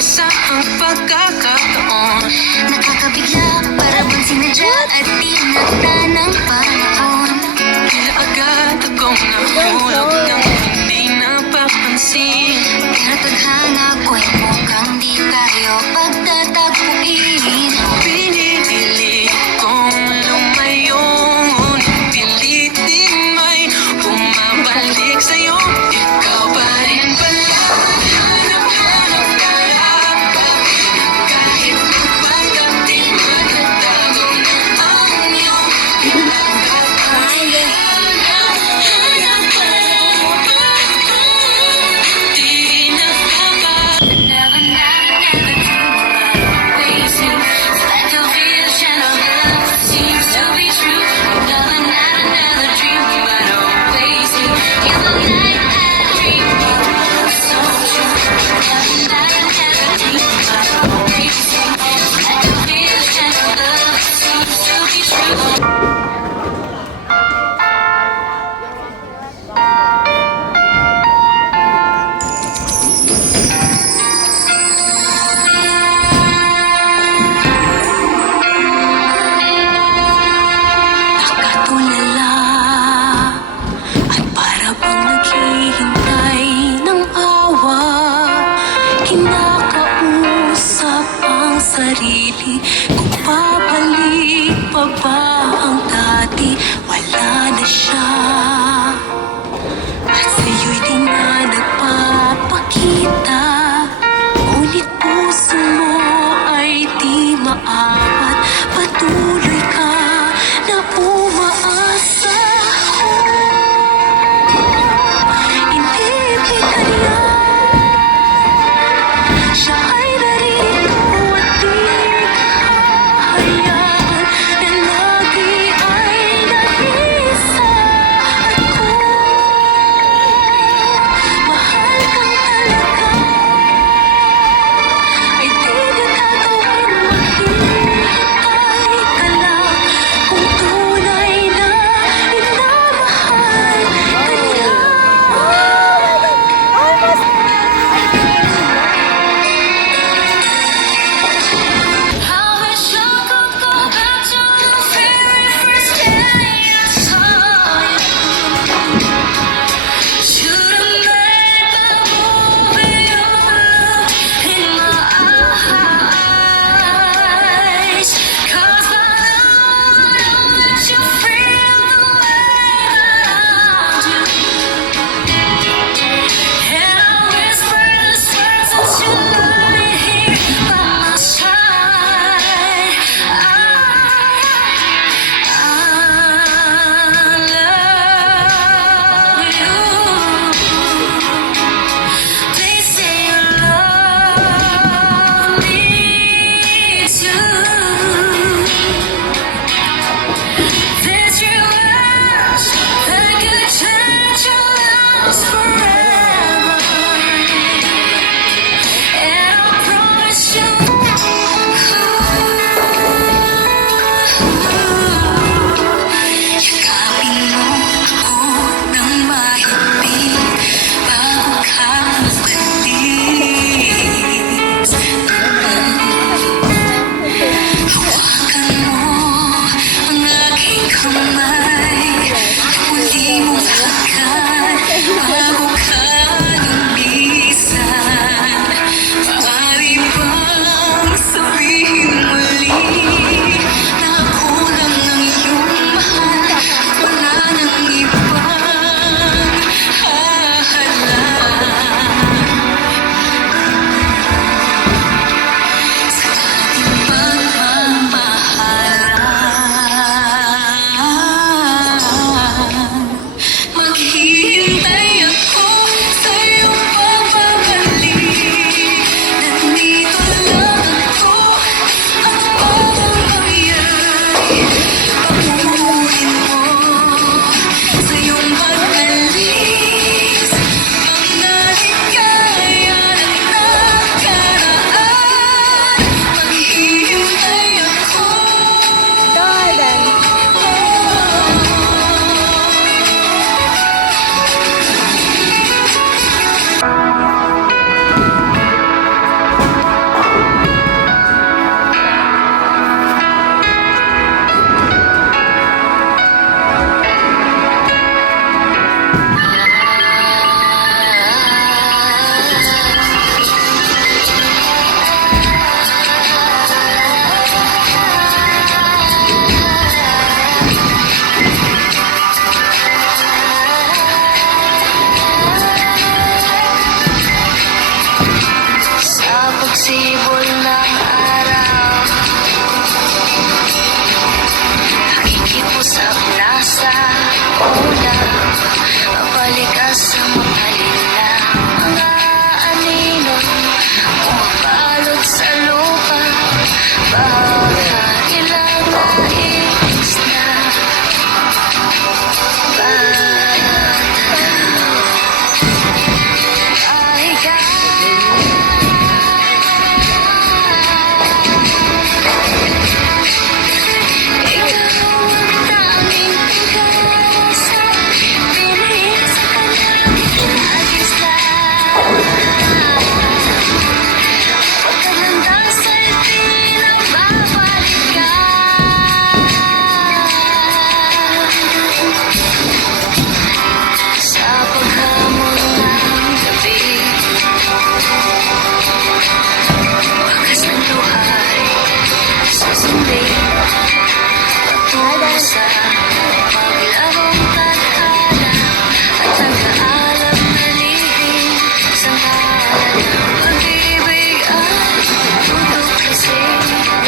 inaasahang pagkakataon. Nakakabigla, para bang sinadya at tinakda ng panahon. Tila agad akong nahulog ng hindi napapansin. Pero tadhana ko'y mukhang di tayo pagtatagpuin. Pinipili kong lumayo, ngunit pilit din may bumabalik sa'yo. Ikaw pa rin pala, hanap-hanap ka lang. Kahit magpagkat di magtatago na ang iyong pinagkakayan. Hanap ka, di nakaka- Never, never, never dream about wasting. It's like a vision of love that seems to be true. Never, never, never dream about wasting. You're the night I dream about, so true. Never, never, never dream about wasting. It's like a vision of love that seems to be true. Nakatulala at para bang naghihintay ng awa. Kinakausap ang sarili kung babalik pa ba ang dati. Wala na siya at sa'yo'y di na nagpapakita. Ngunit puso mo ay di maawat. Patuloy ka na umaasa. Hindi kaya siya ay narito at di kahayaan na lagi ay nag-isa at pagsibol ng araw, nakikipusap na sa ulam, babalik ka sa mga linlang mga anino, umabalot sa lupa, baka ilang nais na sa paghamon ng gabi, wakas ng luhay, susundin patungo sa paglarong tadhana at nag-aalam na lihim sa ngalan ng pag-ibig at tutuklasin.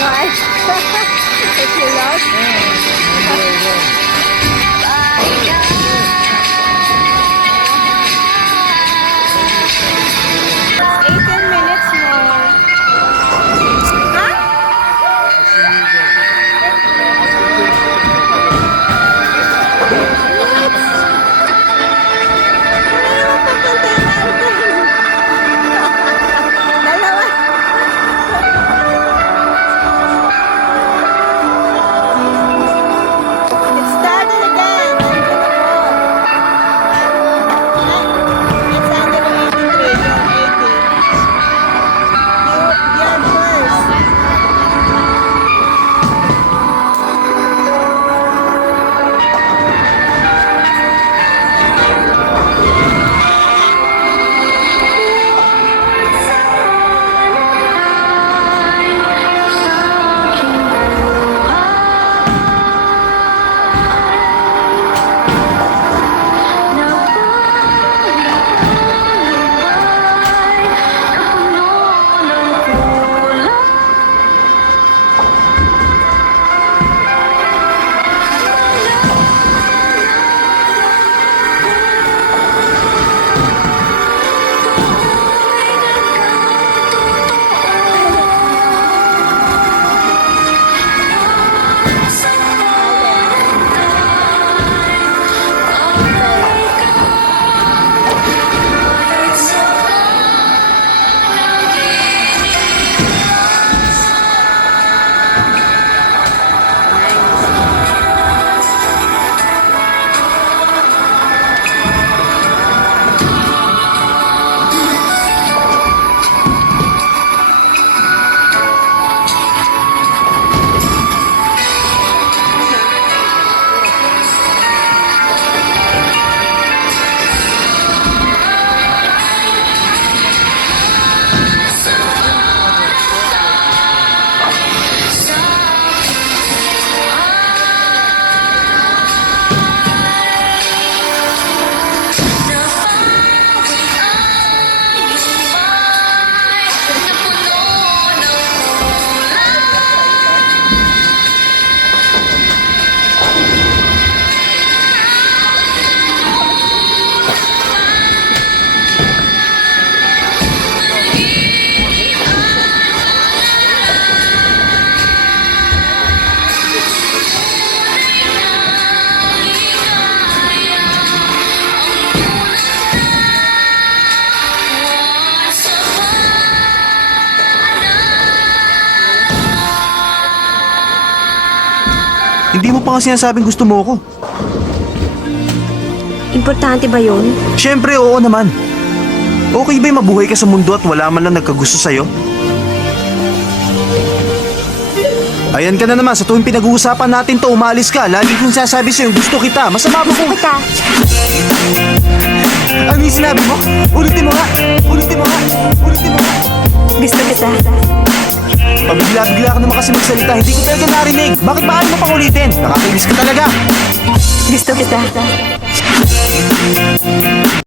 What? If you lost? It's 18 minutes more. Huh? Dalawa. It started again. It's under 83. You're 80. You're first. Hindi mo pa nga sinasabing gusto mo ako. Importante ba yun? Siyempre, oo naman. Okay ba'y mabuhay ka sa mundo at wala man lang nagkagusto sa'yo? Ayan ka na naman, sa tuwing pinag-uusapan natin to, umalis ka. Lagi kong sasabi sa'yo, gusto kita. Masama ba kung... Kita. Ano yung sinabi mo? Ulitin mo nga! Ulitin mo nga! Ulitin mo nga! Gusto kita. Pabigla-bigla ka naman kasi magsalita. Hindi ko talaga narinig. Bakit ba ayaw mo pang ulitin? Nakakainis ka talaga. Gusto kita.